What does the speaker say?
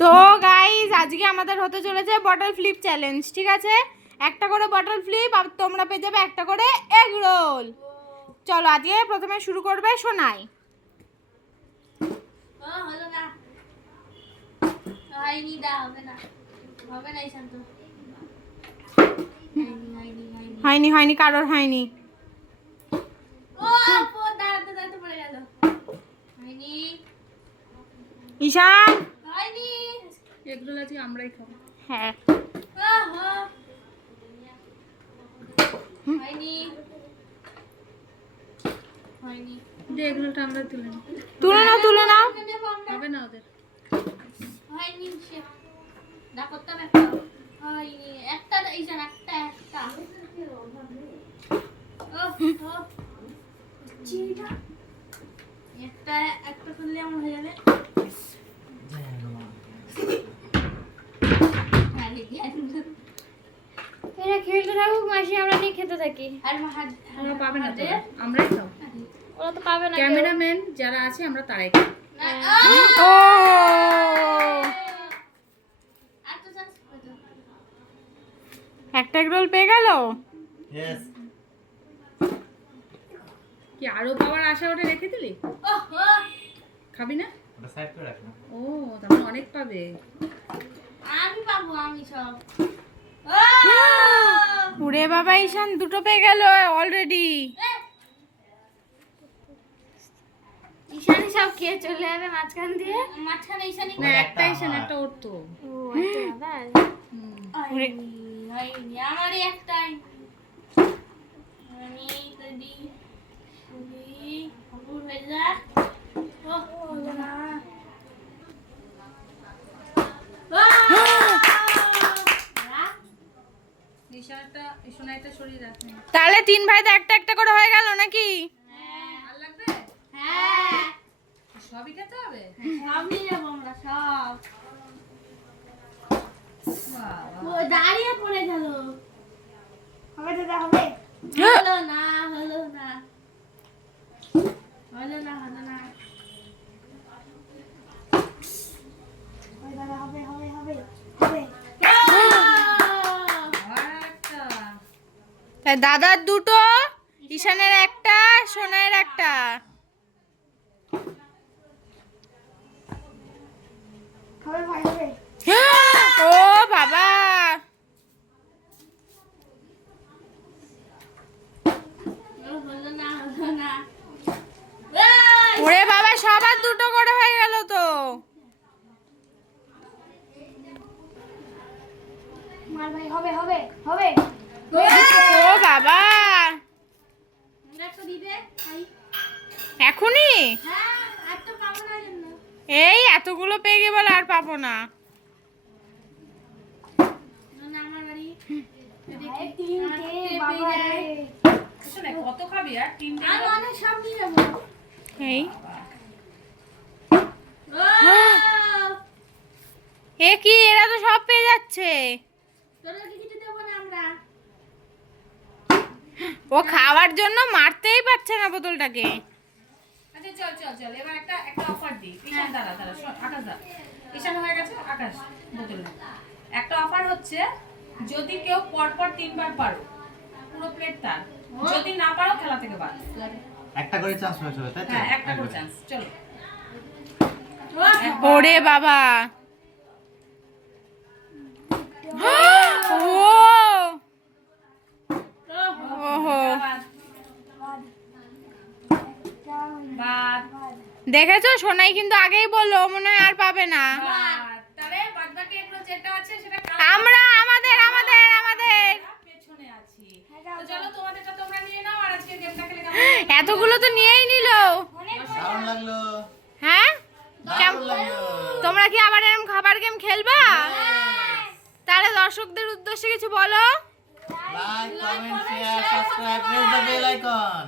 তো গাইস আজকে আমাদের হতে চলেছে বটল ফ্লিপ চ্যালেঞ্জ, ঠিক আছে? একটা করে বটল ফ্লিপ আর তোমরা পেয়ে যাবে একটা করে এগ রোল। চলো আজকে প্রথমে শুরু করবে সোনাই। হলো না, হয়নি, দা হবে না, হবে না শান্ত, হয়নি হয়নি কারোর হয়নি। ও দাঁড়াতে দাঁড়াতে পড়ে গেল, হয়নি ঈশান হয়নি, এগুলো আজকে আমরাই খাবো। হ্যাঁ হয়নি হয়নি, দে এগুলোটা আমরা তুলে নিই। তুলে নাও হবে না ওদের। হয়নি সে দা করতাম একটা, হয়নি একটা, ঈশান একটা একটা, ও চিটা একটা একটা করলে আমার হয়ে যাবে। এরা খেলতে থাকুক, মাসি আমরা নিয়ে খেতে থাকি। আর ওরা পাবে না তো, আমরাই খাবো। ওরা তো পাবে না কেউ। ক্যামেরাম্যান যারা আছে আমরা তারাই খাবো। ও একটা এগ রোল পেয়ে গেল। यस কি আরো পাওয়ার আশা ওটা রেখে দিলি? খাবি না? ওটা সাইড করে রাখ না। ও তাহলে অনেক পাবে। আমি পাবো, আমি সব। ওরে বাবা, ঈশান দুটো পেয়ে গেল অলরেডি। ঈশানি সব খেয়ে চলে যাবে মাঝখান দিয়ে। মাঝখানে ঈশানি না একটা ঈশান একটা ওর তো। ও আচ্ছা বাবা। হয়নি, হয়নি, আমারই একটাই। আমি যদি অপুর হয়ে যাক। হলো না। ঈশানটা ঈশানটা সরিয়ে রাখ। তাহলে তিন ভাইতে একটা একটা করে হয়ে গেল নাকি? আর লাগবে? হ্যাঁ, সবই খেতে হবে? সব নিয়ে যাবো আমরা, সব। বাবা। ও দাঁড়িয়ে পড়ে গেল। হবে দাদা, হবে। হলো না, হলো না, হলো না, হলো না। হবে দাদা, হবে, হবে, হবে, হবে। আর একটা। তাই দাদার দুটো, ঈশানের একটা, সোনাইয়ের একটা। হবে ভাই, হবে। ও বাবা, হলো না, হলো না। ওরে বাবা সবার দুটো করে হয়ে গেল তো। মার ভাই, হবে, হবে, হবে। ও বাবা, একটা দিবে ভাই। এখনই হ্যাঁ, আর তো পাবো না জন্য। এই এতগুলো পেয়ে গিয়ে বলে আর পাবো না। না, আমার বাড়ি। ঈশান কত খাবি আর? তিনটে আর অনেক সব নিয়ে যাবো। এই ও! এ কি, এরা তো সব পেয়ে যাচ্ছে। তোদেরকে কিছু দেবো না আমরা। ও খাওয়ার জন্য মারতেই পারছে না বোতলটাকে। আচ্ছা চল চল চল এবার একটা একটা অফার দিই। ঈশান দাঁড়া দাঁড়া আকাশ দা। ঈশান হয়ে গেছে, আকাশ বোতল নে। একটা অফার হচ্ছে, যদি কেউ পরপর তিনবার পারো পুরো প্লেট তার, যদি না পারো খেলা থেকে বাদ। একটা করে চান্স হয়েছে তাই তো? হ্যাঁ একটা করে চান্স। চলো। ওরে বাবা, ও ওহো, বাদ দেখেছো সোনাই কিন্তু আগেই বললো ও মনে হয় আর পাবে না। বাদ। তাহলে বাদবাকি এগুলো যেটা আছে সেটা আমরা আমাদের আমাদের আমাদের পেছনে আছি। তো চলো তোমাদেরটা তোমরা নিয়ে নাও, আর আজকে গেমটা খেলে কেমন? এতগুলো তো নিয়েই নিল। দারুণ লাগলো। হ্যাঁ দারুণ লাগলো। তোমরা কি আবার এরকম খাবার গেম খেলবা? তাহলে দর্শকদের উদ্দেশ্যে কিছু বলো। Like, comment, share, subscribe, press the bell icon.